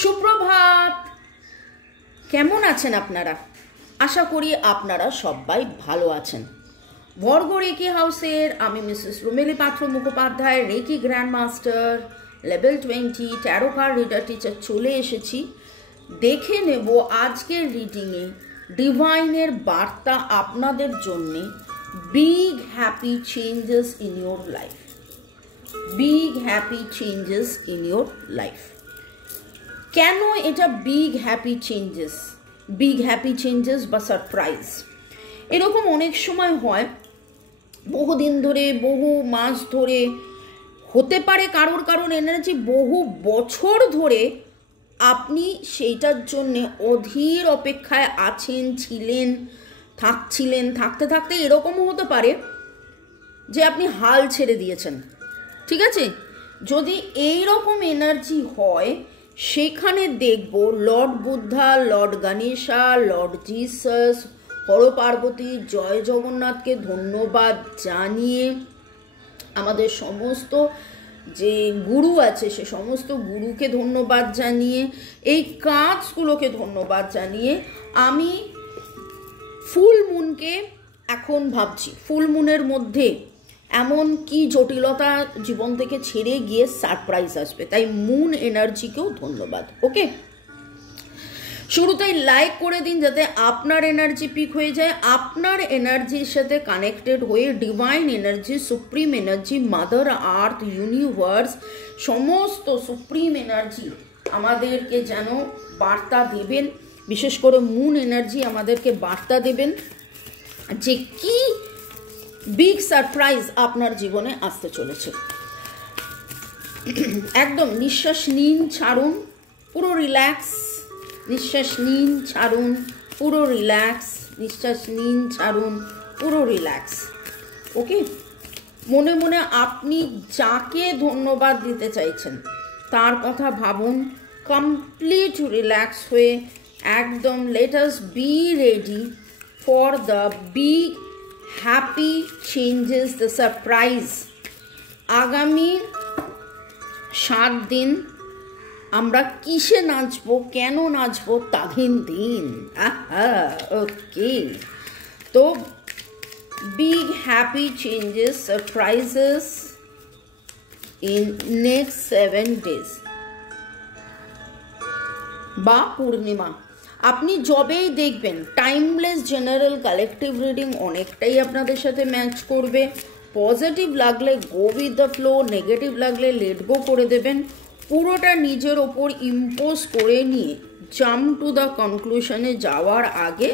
সুপ্রভাত। কেমন আছেন আপনারা? আশা করি আপনারা সবাই ভালো আছেন। বর্গ রেকি হাউসের আমি Mrs Rumeli Patra Mukhopadhyay, reiki grand master, level 20 tarot card reader teacher চলে এসেছি। দেখে নেব আজকের রিডিংয়ে ডিভাইনের বার্তা আপনাদের জন্যে। Big happy changes in your life. Big happy changes in your life. কেন এটা big happy changes? Big happy changes বা সারপ্রাইজ, এরকম অনেক সময় হয়, বহুদিন ধরে, বহু মাস ধরে, হতে পারে কারোর এনার্জি বহু বছর ধরে আপনি সেইটার জন্যে অধীর অপেক্ষায় আছেন, ছিলেন, থাকতে থাকতে এরকমও হতে পারে যে আপনি হাল ছেড়ে দিয়েছেন। ঠিক আছে, যদি এই রকম এনার্জি হয় সেখানে দেখব lord Buddha, lord Ganesha, lord Jesus, Har Parvati, জয় জগন্নাথকে ধন্যবাদ জানিয়ে, আমাদের সমস্ত যে গুরু আছে সে সমস্ত গুরুকে ধন্যবাদ জানিয়ে, এই কাজগুলোকে ধন্যবাদ জানিয়ে আমি ফুল মুনকে এখন ভাবছি ফুল মুনের মধ্যে এমন কি জটিলতা জীবন থেকে ছেড়ে গিয়ে সারপ্রাইজ আসবে, তাই মুন এনার্জিকেও ধন্যবাদ। ওকে, শুরুতেই লাইক করে দিন যাতে আপনার এনার্জি পিক হয়ে যায়। আপনার এনার্জির সাথে কানেক্টেড হয়ে divine energy, supreme energy, mother earth, universe, সমস্ত সুপ্রিম এনার্জি আমাদেরকে যেন বার্তা দেবেন। বিশেষ করে মুন এনার্জি আমাদেরকে বার্তা দেবেন যে কি বিগ সারপ্রাইজ আপনার জীবনে আসতে চলেছে। একদম নিঃশ্বাস নিন, ছাড়ুন, পুরো রিল্যাক্স। নিঃশ্বাস নিন, ছাড়ুন, পুরো রিল্যাক্স। নিঃশ্বাস নিন, ছাড়ুন, পুরো রিল্যাক্স। ওকে, মনে মনে আপনি যাকে ধন্যবাদ দিতে চাইছেন তার কথা ভাবুন, কমপ্লিট রিল্যাক্স হয়ে একদম। Let us be ready for the big happy changes, the surprise. আগামী 7 দিন আমরা কিসে নাচবো, কেন নাচবো, তাহিন দিন। ওকে, তো big happy changes, surprises in next 7 days বা পূর্ণিমা। আপনি যবেই দেখবেন টাইমলেস জেনারেল কালেকটিভ রিডিং অনেকটাই আপনাদের সাথে ম্যাচ করবে। পজিটিভ লাগলে go with the flow, negative লাগলে লেট গো করে দেবেন। পুরোটা নিজের ওপর ইম্পোজ করে নিয়ে জাম্প টু দ্য কনক্লুশনে যাওয়ার আগে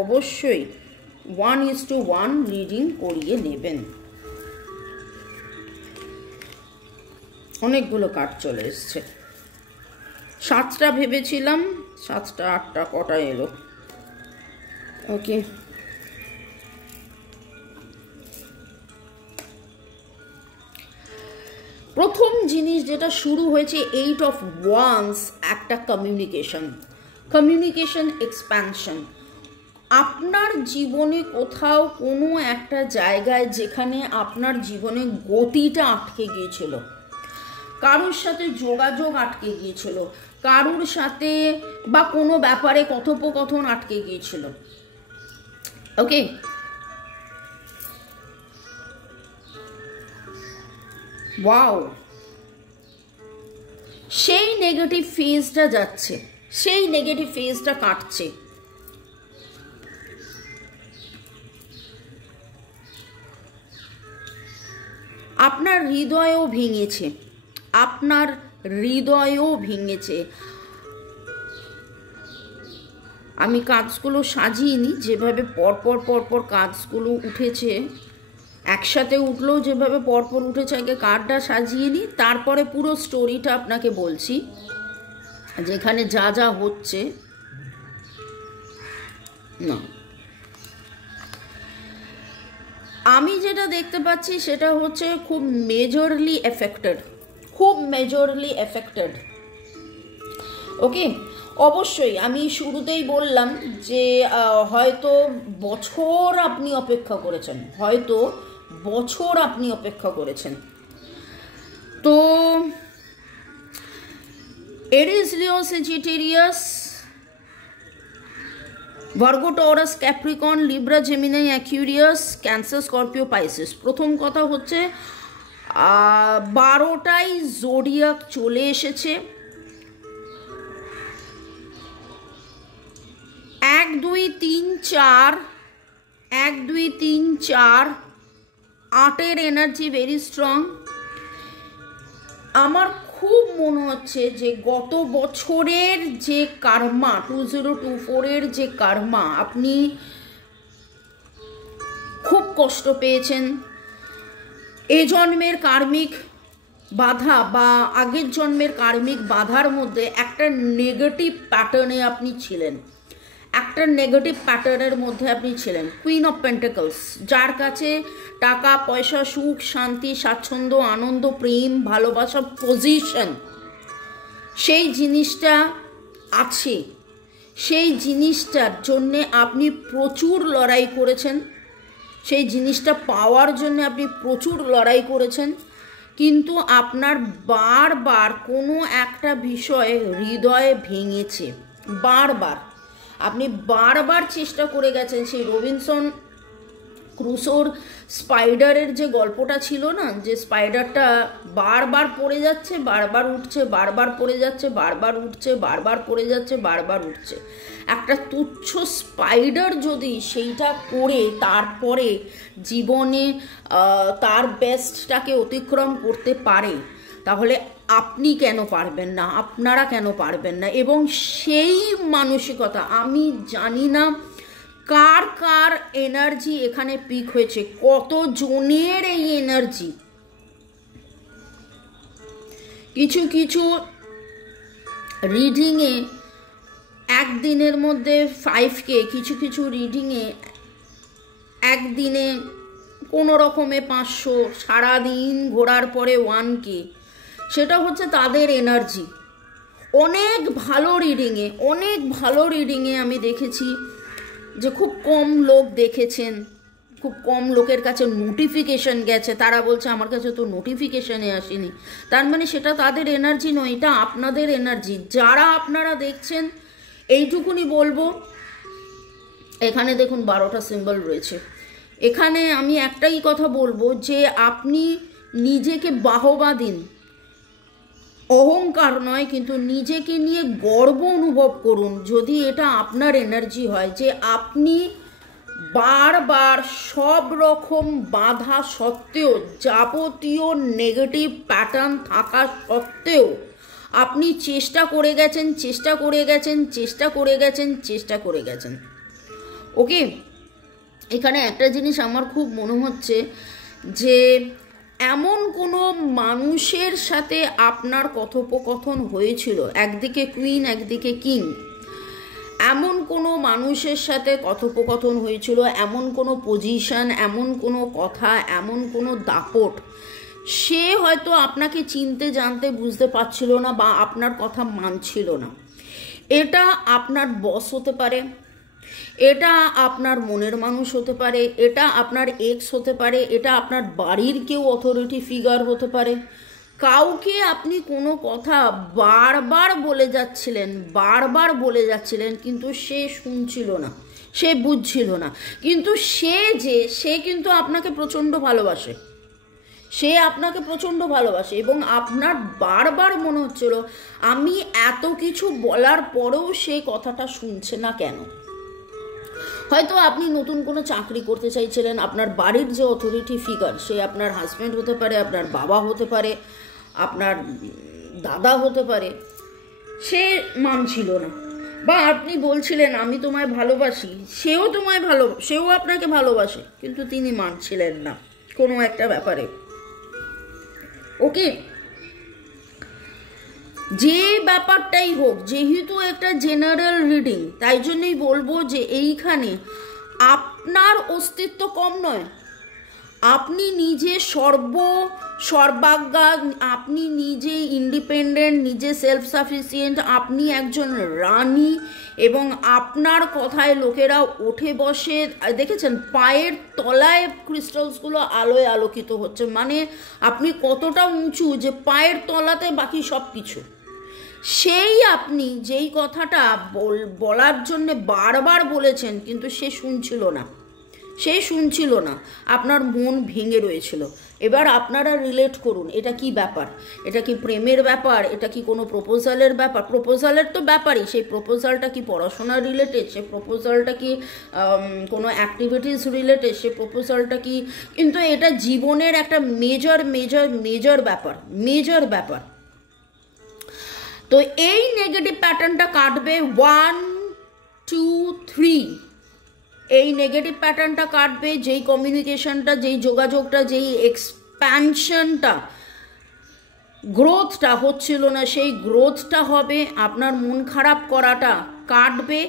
অবশ্যই 1:1 রিডিং করিয়ে নেবেন। অনেকগুলো কার্ড চলে এসছে। 7টা ভেবেছিলাম, 7টা 8টা কটা এলো। ওকে, প্রথম জিনিস যেটা শুরু হয়েছে 8 of Wands, একটা কমিউনিকেশন এক্সপ্যানশন। আপনার জীবনে কোথাও কোনো একটা জায়গায় যেখানে আপনার জীবনে গতিটা আটকে গিয়েছিল, কারোর সাথে যোগাযোগ আটকে গিয়েছিল, কারোর সাথে বা কোনো ব্যাপারে কথোপকথন আটকে গিয়েছিল। ওকে, ওয়াও, সেই নেগেটিভ ফেজটা যাচ্ছে, সেই নেগেটিভ ফেজটা কাটছে। আপনার হৃদয়ও ভেঙেছে, আপনার হৃদয়ও ভেঙেছে। আমি কাজগুলো সাজিয়ে যেভাবে পরপর কাজগুলো উঠেছে, একসাথে উঠলেও যেভাবে পরপর উঠেছে, আগে কার্ডটা সাজিয়ে নিই, তারপরে পুরো স্টোরিটা আপনাকে বলছি যেখানে যা যা হচ্ছে। না, আমি যেটা দেখতে পাচ্ছি সেটা হচ্ছে খুব মেজরলি এফেক্টেড। ওকে, অবশ্যই আমি শুরুতেই বললাম যে হয়তো বছর আপনি অপেক্ষা করেছেন, তো Aries, Leo, Sagittarius, Virgo, Taurus, Capricorn, Libra, Gemini, Aquarius, Cancer, Scorpio, Pisces. প্রথম কথা হচ্ছে 12টাই জোডিয়াক চলে এসেছে। 1 2 3 4 1 2 3 4 8-এর এনার্জি ভেরি স্ট্রং। আমার খুব মনে হচ্ছে যে গত বছরের যে কার্মা 2024-এর যে কার্মা, আপনি খুব কষ্ট পেয়েছেন। এ জন্মের কার্মিক বাধা বা আগের জন্মের কার্মিক বাধার মধ্যে একটা নেগেটিভ প্যাটার্নে আপনি ছিলেন, একটা নেগেটিভ প্যাটার্নের মধ্যে আপনি ছিলেন। কুইন অফ পেন্টাকলস, যার কাছে টাকা পয়সা, সুখ শান্তি, স্বাচ্ছন্দ্য, আনন্দ, প্রেম, ভালোবাসা, পজিশন, সেই জিনিসটা আছে। সেই জিনিসটার জন্যে আপনি প্রচুর লড়াই করেছেন, সেই জিনিসটা পাওয়ার জন্য আপনি প্রচুর লড়াই করেছেন, কিন্তু আপনার বারবার কোনো একটা বিষয়ে হৃদয়ে ভেঙেছে। বারবার আপনি বারবার চেষ্টা করে গেছেন। সেই রবিনসন ক্রুসোর স্পাইডারের যে গল্পটা ছিল না, যে স্পাইডারটা বারবার পড়ে যাচ্ছে, বারবার উঠছে, বারবার পড়ে যাচ্ছে, বারবার উঠছে, বারবার পড়ে যাচ্ছে, বারবার উঠছে। একটা তুচ্ছ স্পাইডার যদি সেইটা করে তারপরে জীবনে তার বেস্টটাকে অতিক্রম করতে পারে, তাহলে আপনি কেন পারবেন না, আপনারা কেন পারবেন না? এবং সেই মানসিকতা, আমি জানি না কার কার এনার্জি এখানে পিক হয়েছে, কত জনের এই এনার্জি। কিছু কিছু রিডিংয়ে একদিনের মধ্যে 5K, কিছু কিছু রিডিংয়ে একদিনে কোনো রকমে 500, সারাদিন ঘোরার পরে 1K। সেটা হচ্ছে তাদের এনার্জি। অনেক ভালো রিডিংয়ে আমি দেখেছি যে খুব কম লোক দেখেছেন, খুব কম লোকের কাছে নোটিফিকেশন গেছে। তারা বলছে আমার কাছে তো নোটিফিকেশানে আসেনি। তার মানে সেটা তাদের এনার্জি নয়, এটা আপনাদের এনার্জি। যারা আপনারা দেখছেন, এইটুকুনি বলবো, এখানে দেখুন 12টা সিম্বল রয়েছে। এখানে আমি একটাই কথা বলবো যে আপনি নিজেকে বাহবা দিন, অহংকার নয়, কিন্তু নিজেকে নিয়ে গর্ব অনুভব করুন যদি এটা আপনার এনার্জি হয়, যে আপনি বারবার সব রকম বাধা সত্ত্বেও, যাবতীয় নেগেটিভ প্যাটার্ন থাকা সত্ত্বেও আপনি চেষ্টা করে গেছেন। ওকে, এখানে একটা জিনিস আমার খুব মনে হচ্ছে যে এমন কোনো মানুষের সাথে আপনার কথোপকথন হয়েছিল, একদিকে কুইন একদিকে কিং, এমন কোনো মানুষের সাথে কথোপকথন হয়েছিল, এমন কোনো পজিশন, এমন কোনো কথা, এমন কোনো দাপট, সে হয়তো আপনাকে চিনতে জানতে বুঝতে পারছিল না বা আপনার কথা মানছিল না। এটা আপনার বস হতে পারে, এটা আপনার মনের মানুষ হতে পারে, এটা আপনার এক্স হতে পারে, এটা আপনার বাড়ির কেউ অথরিটি ফিগার হতে পারে। কাউকে আপনি কোনো কথা বারবার বলে যাচ্ছিলেন, কিন্তু সে শুনছিল না, সে বুঝছিল না। কিন্তু সে কিন্তু আপনাকে প্রচণ্ড ভালোবাসে, এবং আপনার বারবার মনে হচ্ছিল আমি এত কিছু বলার পরেও সে কথাটা শুনছে না কেন। হয়তো আপনি নতুন কোনো চাকরি করতে চাইছিলেন, আপনার বাড়ির যে অথরিটি ফিগার, সে আপনার হাজব্যান্ড হতে পারে, আপনার বাবা হতে পারে, আপনার দাদা হতে পারে, সে মানছিল না। বা আপনি বলছিলেন আমি তোমায় ভালোবাসি, সেও আপনাকে ভালোবাসে, কিন্তু তিনি মানছিলেন না কোনো একটা ব্যাপারে। ওকে, যে ব্যাপারটাই হোক, যেহেতু একটা জেনারেল রিডিং, তাই জন্যই বলবো যে এইখানে আপনার অস্তিত্ব কম নয়। আপনি নিজে সর্বাজ্ঞা, আপনি নিজে ইন্ডিপেন্ডেন্ট, নিজে সেলফ সাফিসিয়েন্ট, আপনি একজন রানী, এবং আপনার কথায় লোকেরা ওঠে বসে। দেখেছেন পায়ের তলায় ক্রিস্টালসগুলো আলোয় আলোকিত হচ্ছে, মানে আপনি কতটা উঁচু যে পায়ের তলাতে বাকি সব কিছু। সেই আপনি যেই কথাটা বলার জন্যে বারবার বলেছেন, কিন্তু সে শুনছিল না, আপনার মন ভেঙে রয়েছিল। এবার আপনারা রিলেট করুন, এটা কি ব্যাপার? এটা কি প্রেমের ব্যাপার? এটা কি কোনো প্রপোজালের ব্যাপার? প্রপোজালের তো ব্যাপারই, সেই প্রপোজালটা কি পড়াশোনার রিলেটেড? সেই প্রপোজালটা কি কোনো অ্যাক্টিভিটিস রিলেটেড? সেই প্রপোজালটা কি, কিন্তু এটা জীবনের একটা মেজর ব্যাপার। তো এই নেগেটিভ প্যাটার্নটা কাটবে 1 2 3। এই নেগেটিভ প্যাটার্নটা কাটবে, যেই কমিউনিকেশনটা, যেই যোগাযোগটা, যেই এক্সপ্যানশনটা, গ্রোথটা হচ্ছিল না, সেই গ্রোথটা হবে। আপনার মন খারাপ করাটা কাটবে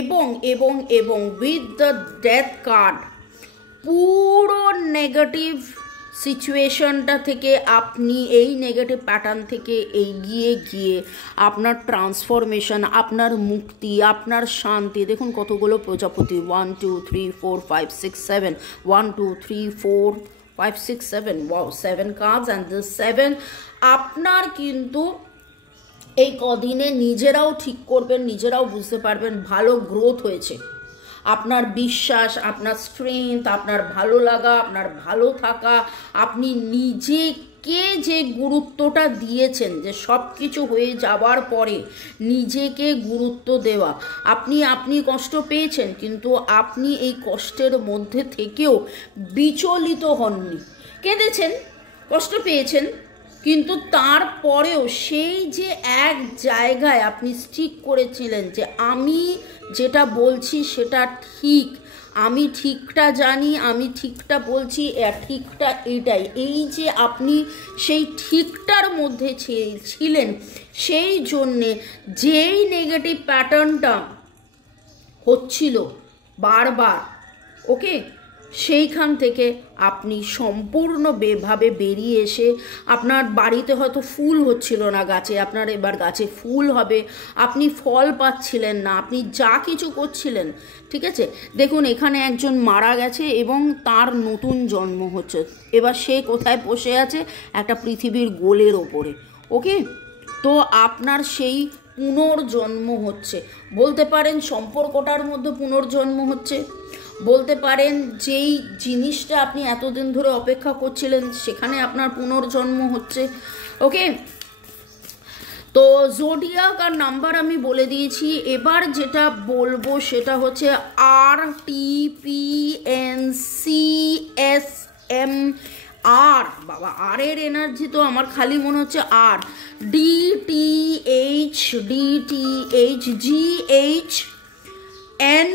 এবং এবং এবং উইথ দ্য ডেথ কার্ড পুরো নেগেটিভ সিচুয়েশনটা থেকে আপনি এই নেগেটিভ প্যাটার্ন থেকে এগিয়ে গিয়ে আপনার ট্রান্সফরমেশন, আপনার মুক্তি, আপনার শান্তি। দেখুন কতগুলো প্রজাপতি, 1 2 3 4 5 6 7, 1 2 3 4 5 6 7, ওয়াও, 7 কার্ডস অ্যান্ড দিস 7। আপনার কিন্তু এই কদিনে নিজেরাও ঠিক করবেন, নিজেরাও বুঝতে পারবেন ভালো গ্রোথ হয়েছে। আপনার বিশ্বাস, আপনার স্ট্রেংথ, আপনার ভালো লাগা, আপনার ভালো থাকা, আপনি নিজেকে যে গুরুত্বটা দিয়েছেন, যে সব কিছু হয়ে যাওয়ার পরে নিজেকে গুরুত্ব দেওয়া। আপনি কষ্ট পেয়েছেন, কিন্তু আপনি এই কষ্টের মধ্যে থেকেও বিচলিত হননি। কেঁদেছেন, কষ্ট পেয়েছেন, কিন্তু তারপরেও সেই যে এক জায়গায় আপনি স্টিক করেছিলেন যে আমি যেটা বলছি সেটা ঠিক, আমি ঠিকটা জানি, আমি ঠিকটা বলছি, ঠিকটা এটাই। এই যে আপনি সেই ঠিকটার মধ্যে ছিলেন, সেই জন্যে যেই নেগেটিভ প্যাটার্নটা হচ্ছিল বারবার, ওকে, সেইখান থেকে আপনি সম্পূর্ণভাবে বেরিয়ে এসে, আপনার বাড়িতে হয়তো ফুল হচ্ছিল না গাছে, আপনার এবার গাছে ফুল হবে। আপনি ফল পাচ্ছিলেন না, আপনি যা কিছু করছিলেন, ঠিক আছে। দেখুন এখানে একজন মারা গেছে এবং তার নতুন জন্ম হচ্ছে। এবার সে কোথায় বসে আছে? একটা পৃথিবীর গোলের ওপরে, ওকে। তো আপনার সেই পুনর্জন্ম হচ্ছে, বলতে পারেন সম্পর্কটার মধ্যে পুনর্জন্ম হচ্ছে, বলতে পারেন যেই জিনিসটা আপনি এতদিন ধরে অপেক্ষা করছিলেন সেখানে আপনার পুনর্জন্ম হচ্ছে, ওকে। তো জোডিয়াক আর নাম্বার আমি বলে দিয়েছি। এবার যেটা বলবো সেটা হচ্ছে RTPNCSM। আর বাবা, আর এর এনার্জি তো আমার খালি মনে হচ্ছে আর। DTHGHN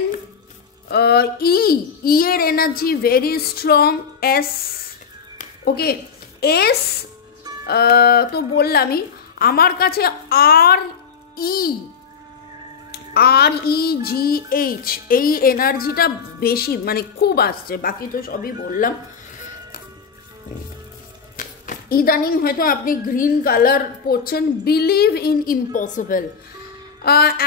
ই এর এনার্জি ভেরি স্ট্রং। এস, ওকে, এস তো বললামই। আমার কাছে REGH এই এনার্জিটা বেশি, মানে খুব আসছে, বাকি তো সবই বললাম। ইদানিং হয়তো আপনি গ্রিন কালার পরছেন। Believe in impossible.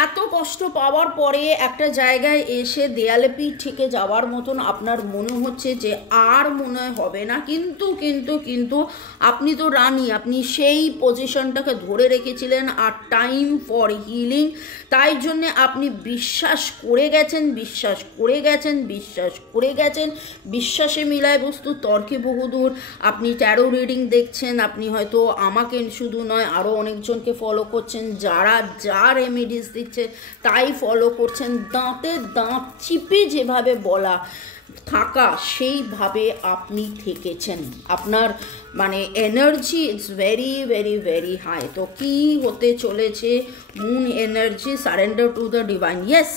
এত কষ্ট পাওয়ার পরে একটা জায়গায় এসে দেয়ালে পিঠ ঠেকে যাওয়ার মতন আপনার মনে হচ্ছে যে আর মনে হবে না, কিন্তু কিন্তু কিন্তু আপনি তো রানী, আপনি সেই পজিশনটাকে ধরে রেখেছিলেন। আর টাইম ফর হিলিং, তাই জন্যে আপনি বিশ্বাস করে গেছেন। বিশ্বাসে মিলায় বস্তু, তর্কে বহুদূর। আপনি ট্যারো রিডিং দেখছেন, আপনি হয়তো আমাকে শুধু নয় আরও অনেকজনকে ফলো করছেন, যারা যা রেমেডিস দিচ্ছে তাই ফলো করছেন। দাঁতে দাঁত চিপে যেভাবে বলা থাকা সেইভাবে আপনি থেকেছেন। আপনার মানে energy it's very very very high. তো কি হতে চলেছে? Moon energy, surrender to the divine. Yes,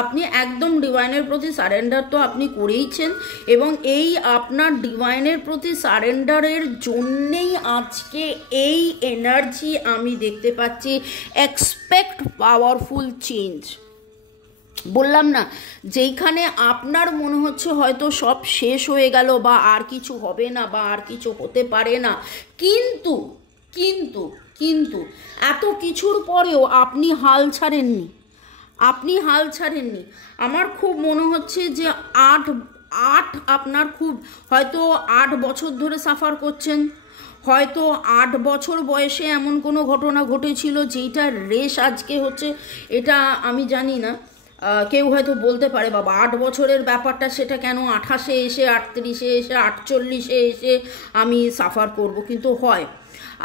আপনি একদম ডিভাইনের প্রতি সারেন্ডার তো আপনি করেইছেন, এবং এই আপনার ডিভাইনের প্রতি সারেন্ডারের জন্যেই আজকে এই এনার্জি আমি দেখতে পাচ্ছি। Expect powerful change. বললাম না, যেইখানে আপনার মনে হচ্ছে হয়তো সব শেষ হয়ে গেল, বা আর কিছু হবে না, বা আর কিছু হতে পারে না, কিন্তু কিন্তু কিন্তু এত কিছুর পরেও আপনি হাল ছাড়েননি। আমার খুব মনে হচ্ছে যে আপনার খুব হয়তো 8 বছর ধরে সাফার করছেন, হয়তো 8 বছর বয়সে এমন কোনো ঘটনা ঘটেছিল যেটার রেশ আজকে হচ্ছে, এটা আমি জানি না। কেউ হয়তো বলতে পারে বাবা 8 বছরের ব্যাপারটা সেটা কেন 28-এ এসে 38-এ এসে 48-এ এসে আমি সাফার করব, কিন্তু হয়।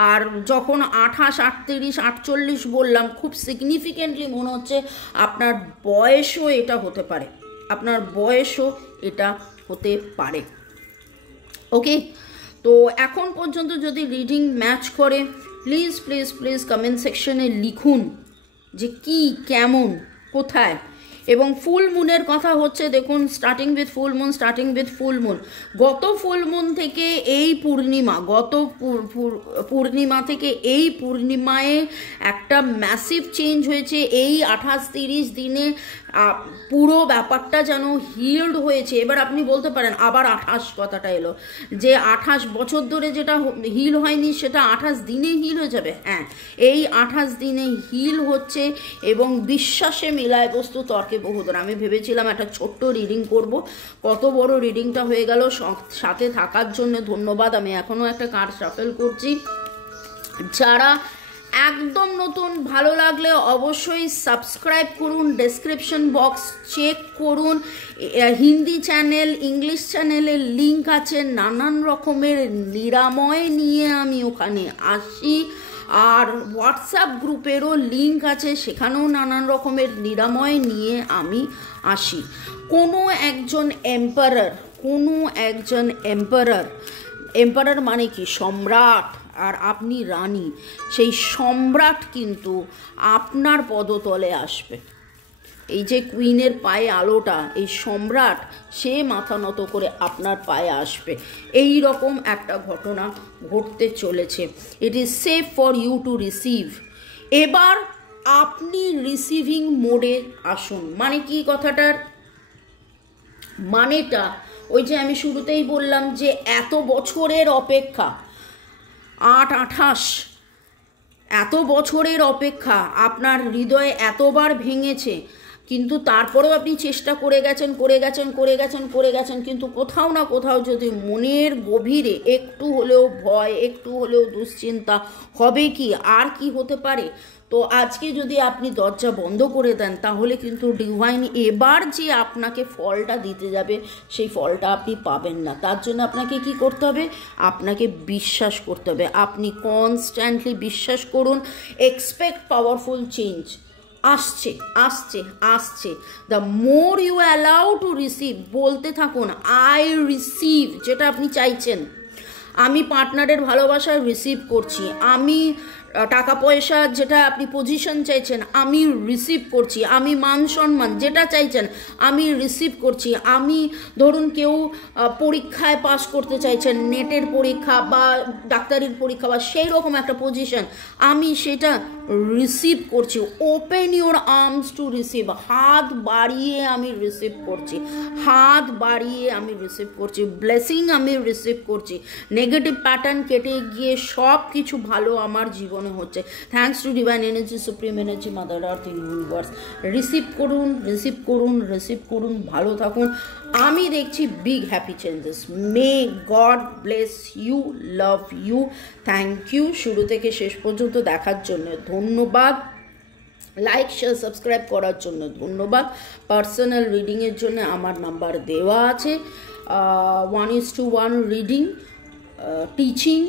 আর যখন 28, 38, 48 বললাম, খুব সিগনিফিকেন্টলি মনে হচ্ছে আপনার বয়সও এটা হতে পারে, আপনার বয়সও এটা হতে পারে। ওকে, তো এখন পর্যন্ত যদি রিডিং ম্যাচ করে প্লিজ প্লিজ প্লিজ কমেন্ট সেকশনে লিখুন যে কি, কেমন, কোথায়। এবং ফুল মুনের কথা হচ্ছে, দেখুন স্টার্টিং উইথ ফুল মুন, গত ফুল মুন থেকে এই পূর্ণিমা, গত পূর্ণিমা থেকে এই পূর্ণিমায় একটা ম্যাসিভ চেঞ্জ হয়েছে। এই 28-30 দিনে পুরো ব্যাপারটা যেন হিল্ড হয়েছে। এবার আপনি বলতে পারেন আবার 28 কথাটা এলো, যে 28 বছর ধরে যেটা হিল হয়নি সেটা 28 দিনে হিল হয়ে যাবে। হ্যাঁ, এই 28 দিনে হিল হচ্ছে এবং বিশ্বাসে মিলায় বস্তু তর্কে বহুদূর। আমি ভেবেছিলাম একটা ছোট্ট রিডিং করব, কত বড় রিডিংটা হয়ে গেল। সাথে থাকার জন্য ধন্যবাদ। আমি এখনও একটা কার্ড শাফেল করছি। যারা একদম নতুন, ভালো লাগলে অবশ্যই সাবস্ক্রাইব করুন, ডেসক্রিপশন বক্স চেক করুন, হিন্দি চ্যানেল, ইংলিশ চ্যানেলের লিঙ্ক আছে। নানান রকমের নিরাময় নিয়ে আমি ওখানে আসি। আর হোয়াটসঅ্যাপ গ্রুপেরও লিঙ্ক আছে, সেখানেও নানান রকমের নিরাময় নিয়ে আমি আসি। কোনো একজন এম্পারার মানে কি সম্রাট, আর আপনি রানী। সেই সম্রাট কিন্তু আপনার পদতলে আসবে। এই যে কুইনের পায়ে আলোটা, এই সম্রাট সে মাথা নত করে আপনার পায়ে আসবে। এই রকম একটা ঘটনা ঘটতে চলেছে। It is safe for you to receive. এবার আপনি রিসিভিং মোডে আসুন। মানে কি কথাটার মানেটা? ওই যে আমি শুরুতেই বললাম যে এত বছরের অপেক্ষা, 8-28 এত বছরের অপেক্ষা আপনার হৃদয়ে এতবার ভেঙেছে, কিন্তু তারপরেও আপনি চেষ্টা করে গেছেন, কিন্তু কোথাও না কোথাও যদি মনের গভীরে একটু হলেও ভয়, একটু হলেও দুশ্চিন্তা হবে কি আর কি হতে পারে, তো আজকে যদি আপনি দরজা বন্ধ করে দেন তাহলে কিন্তু ডিভাইন এবার যে আপনাকে ফলটা দিতে যাবে সেই ফলটা আপনি পাবেন না। তার জন্য আপনাকে কি করতে হবে? আপনাকে বিশ্বাস করতে হবে। আপনি কনস্ট্যান্টলি বিশ্বাস করুন। Expect powerful change. আসছে। The more you allow to receive, বলতে থাকুন আই রিসিভ, যেটা আপনি চাইছেন। আমি পার্টনারের ভালোবাসা রিসিভ করছি, আমি টাকা পয়সা যেটা আপনি পজিশন চাইছেন আমি রিসিভ করছি, আমি মান সম্মান যেটা চাইছেন আমি রিসিভ করছি। আমি ধরুন কেউ পরীক্ষায় পাস করতে চাইছেন, নেটের পরীক্ষা বা ডাক্তারির পরীক্ষা বা সেই রকম একটা পজিশন, আমি সেটা রিসিভ করছি। Open your arms to receive. হাত বাড়িয়ে আমি রিসিভ করছি, ব্লেসিং আমি রিসিভ করছি। নেগেটিভ প্যাটার্ন কেটে গিয়ে সব কিছু ভালো আমার জীবনে হচ্ছে। Thanks to divine energy, supreme energy, mother earth, universe. Receive করুন, ভালো থাকুন। আমি দেখছি big happy changes. May God bless you, love you, thank you. শুরু থেকে শেষ পর্যন্ত দেখার জন্য ধন্যবাদ। লাইক, শেয়ার, সাবস্ক্রাইব করার জন্য ধন্যবাদ। পার্সোনাল রিডিংয়ের জন্য আমার নাম্বার দেওয়া আছে। 1:1 রিডিং, টিচিং,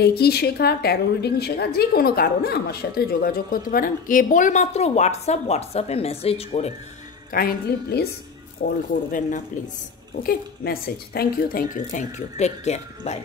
রেকি শেখা, ট্যারো রিডিং শেখা, যে কোনো কারণে আমার সাথে যোগাযোগ করতে পারেন কেবলমাত্র হোয়াটসঅ্যাপে মেসেজ করে। কাইন্ডলি প্লিজ কল করবেন না please. Okay, message. Thank you. Take care, by.